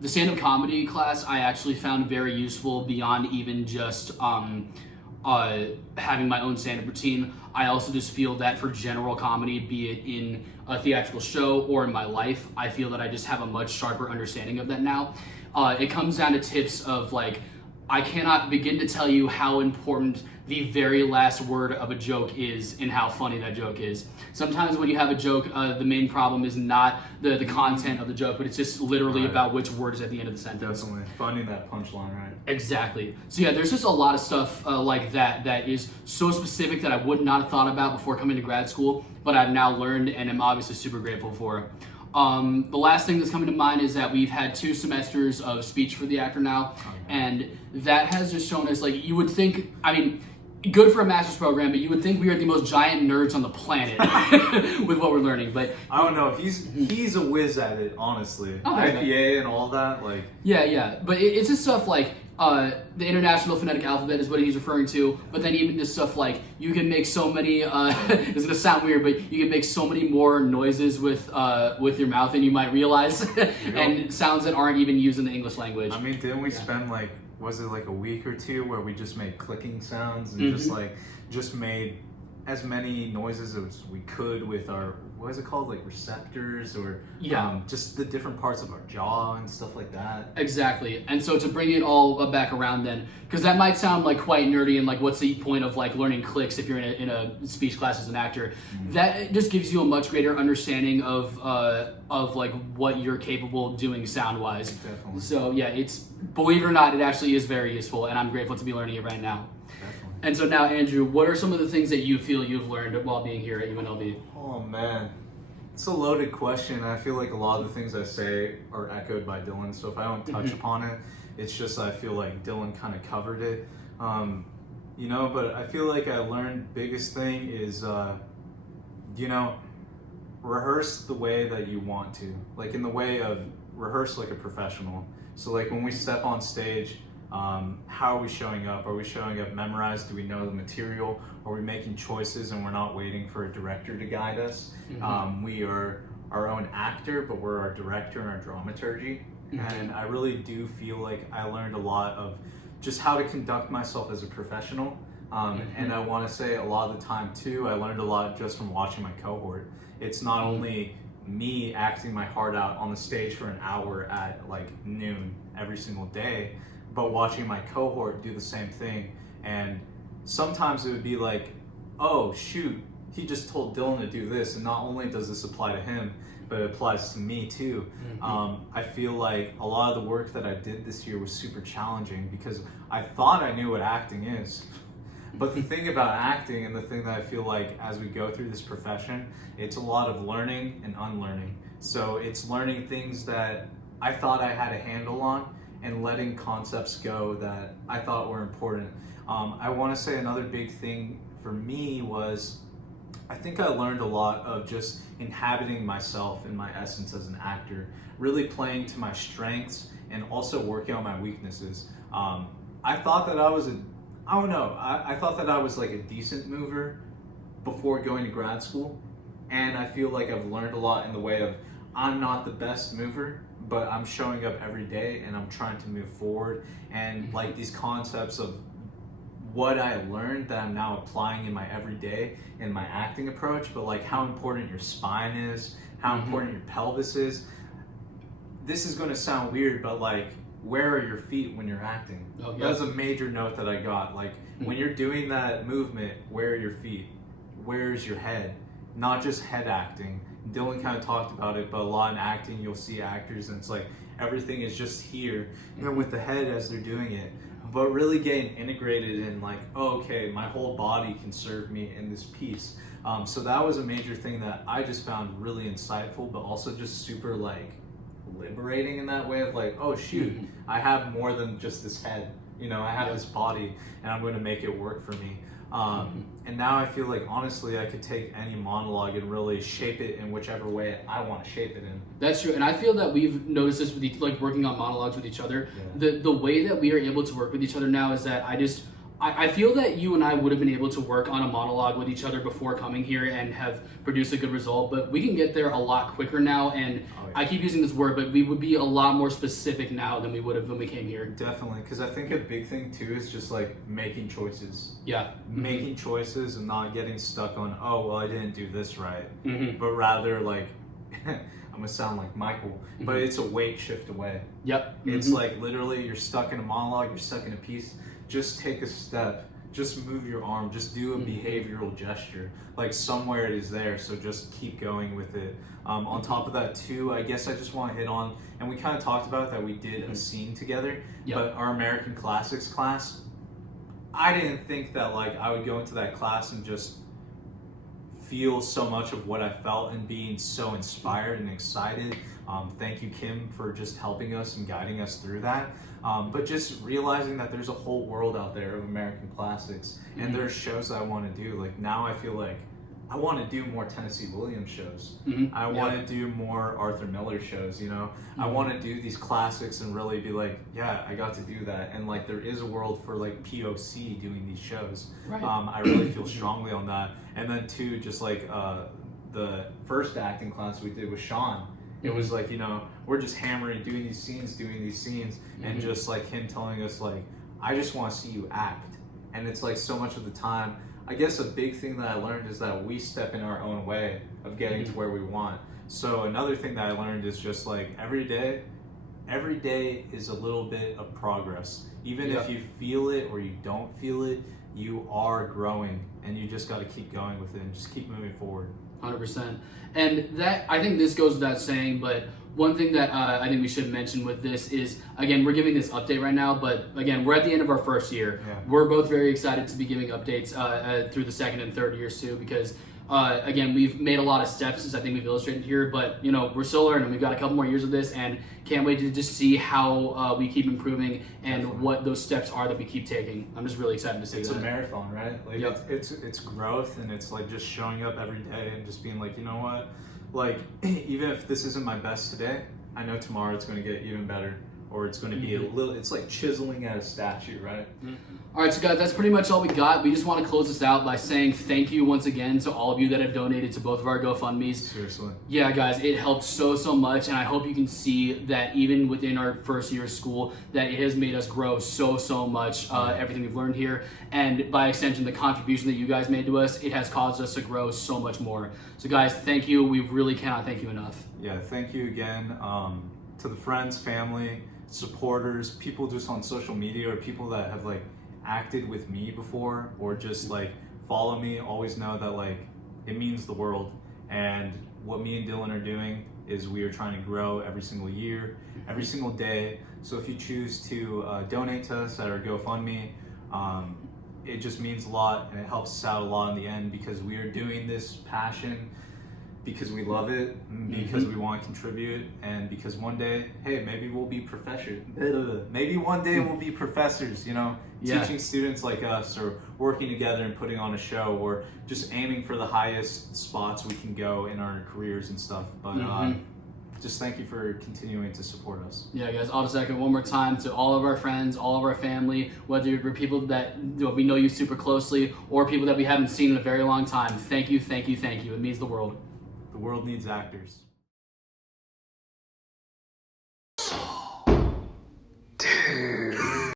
The stand-up comedy class I actually found very useful beyond even just having my own stand-up routine. I also just feel that for general comedy, be it in a theatrical show or in my life, I feel that I just have a much sharper understanding of that now. It comes down to tips of like, I cannot begin to tell you how important the very last word of a joke is and how funny that joke is. Sometimes when you have a joke, the main problem is not the content of the joke, but it's just literally about which word is at the end of the sentence. Definitely. Finding that punchline, right? Exactly. So yeah, there's just a lot of stuff like that is so specific that I would not have thought about before coming to grad school, but I've now learned and am obviously super grateful for. The last thing that's coming to mind is that we've had 2 semesters of speech for the actor now, and that has just shown us, like, you would think, I mean, good for a master's program, but you would think we are the most giant nerds on the planet with what we're learning. But I don't know. He's a whiz at it, honestly. IPA and all that, like. Yeah. But it's just stuff like the International Phonetic Alphabet is what he's referring to. But then even just stuff like you can make so many. It's gonna sound weird, but you can make so many more noises with your mouth than you might realize, and sounds that aren't even used in the English language. I mean, didn't we spend like, was it like a week or 2 where we just made clicking sounds and just made as many noises as we could with our, what is it called, like receptors or just the different parts of our jaw and stuff like that. Exactly. And so to bring it all back around then, because that might sound like quite nerdy and like what's the point of like learning clicks if you're in a speech class as an actor, that just gives you a much greater understanding of like what you're capable of doing sound wise. Definitely. So yeah, it's, believe it or not, it actually is very useful, and I'm grateful to be learning it right now. Definitely. And so now, Andrew, what are some of the things that you feel you've learned while being here at UNLV? Oh man, it's a loaded question. I feel like a lot of the things I say are echoed by Dylan, so if I don't touch upon it, it's just I feel like Dylan kind of covered it. But I feel like I learned biggest thing is, rehearse the way that you want to. Like in the way of rehearse like a professional. So like when we step on stage, how are we showing up? Are we showing up memorized? Do we know the material? Are we making choices and we're not waiting for a director to guide us? We are our own actor, but we're our director and our dramaturgy. And I really do feel like I learned a lot of just how to conduct myself as a professional. And I want to say a lot of the time too, I learned a lot just from watching my cohort. It's not only me acting my heart out on the stage for an hour at like noon every single day, but watching my cohort do the same thing. And sometimes it would be like, oh shoot, he just told Dylan to do this, and not only does this apply to him, but it applies to me too. I feel like a lot of the work that I did this year was super challenging because I thought I knew what acting is. But the thing about acting, and the thing that I feel like as we go through this profession, it's a lot of learning and unlearning. So it's learning things that I thought I had a handle on and letting concepts go that I thought were important. I want to say another big thing for me was, I think I learned a lot of just inhabiting myself in my essence as an actor, really playing to my strengths and also working on my weaknesses. I thought that I thought that I was like a decent mover before going to grad school. And I feel like I've learned a lot in the way of, I'm not the best mover, but I'm showing up every day and I'm trying to move forward. And like these concepts of what I learned that I'm now applying in my everyday, in my acting approach, but like how important your spine is, how important your pelvis is. This is gonna sound weird, but like, where are your feet when you're acting? That's a major note that I got. Like when you're doing that movement, where are your feet? Where's your head? Not just head acting. Dylan kind of talked about it, but a lot in acting, you'll see actors and it's like everything is just here, and with the head as they're doing it. But really getting integrated in like, oh, okay, my whole body can serve me in this piece. So that was a major thing that I just found really insightful, but also just super like liberating in that way of like, oh shoot, I have more than just this head, I have this body and I'm going to make it work for me. And now I feel like honestly I could take any monologue and really shape it in whichever way I want to shape it in. That's true, and I feel that we've noticed this with like working on monologues with each other. The way that we are able to work with each other now is that I feel that you and I would have been able to work on a monologue with each other before coming here and have produced a good result, but we can get there a lot quicker now, and I keep using this word, but we would be a lot more specific now than we would have when we came here. Definitely, because I think a big thing too is just like making choices. Yeah. Making choices and not getting stuck on, oh, well, I didn't do this right. Mm-hmm. But rather like, I'm gonna sound like Michael, but it's a weight shift away. Yep. It's like literally you're stuck in a monologue, you're stuck in a piece. Just take a step, just move your arm, just do a behavioral gesture. Like somewhere it is there, so just keep going with it. On top of that too, I guess I just want to hit on, and we kind of talked about that we did a scene together, but our American Classics class, I didn't think that like I would go into that class and just feel so much of what I felt and being so inspired and excited. Thank you, Kim, for just helping us and guiding us through that. But just realizing that there's a whole world out there of American classics, and there's shows that I want to do. Like now I feel like I want to do more Tennessee Williams shows. I want to do more Arthur Miller shows, you know? I want to do these classics and really be like, yeah, I got to do that. And like there is a world for like POC doing these shows. Right. I really feel strongly on that. And then too, just like the first acting class we did with Sean, it was like, you know, we're just hammering, doing these scenes, and just like him telling us like, I just want to see you act. And it's like so much of the time, I guess a big thing that I learned is that we step in our own way of getting to where we want. So another thing that I learned is just like every day is a little bit of progress. Even if you feel it or you don't feel it, you are growing, and you just got to keep going with it and just keep moving forward. 100%. And that, I think this goes without saying, but one thing that I think we should mention with this is, again, we're giving this update right now, but again, we're at the end of our first year. We're both very excited to be giving updates through the second and third years too, because again, we've made a lot of steps, as I think we've illustrated here, but you know, we're still learning. We've got a couple more years of this, and can't wait to just see how we keep improving and what those steps are that we keep taking. I'm just really excited to see it's that. It's a marathon, right? Like it's growth, and it's like just showing up every day and just being like, you know what? Like even if this isn't my best today, I know tomorrow it's going to get even better. Or it's going to be a little, it's like chiseling at a statue, right? All right, so guys, that's pretty much all we got. We just want to close this out by saying thank you once again to all of you that have donated to both of our GoFundMes. Seriously. Yeah, guys, it helps so much, and I hope you can see that even within our first year of school, that it has made us grow so much, everything we've learned here. And by extension, the contribution that you guys made to us, it has caused us to grow so much more. So guys, thank you. We really cannot thank you enough. Yeah, thank you again to the friends, family, supporters, people just on social media, or people that have like acted with me before or just like follow me. Always know that like it means the world, and what me and Dylan are doing is we are trying to grow every single year, every single day. So if you choose to donate to us at our GoFundMe, it just means a lot, and it helps us out a lot in the end, because we are doing this passion because we love it, because we want to contribute, and because one day, hey, maybe we'll be professors. Maybe one day we'll be professors, you know, teaching students like us, or working together and putting on a show, or just aiming for the highest spots we can go in our careers and stuff. But just thank you for continuing to support us. Yeah, guys, I'll just echo one more time to all of our friends, all of our family, whether you're people that we know you super closely or people that we haven't seen in a very long time. Thank you. It means the world. The world needs actors.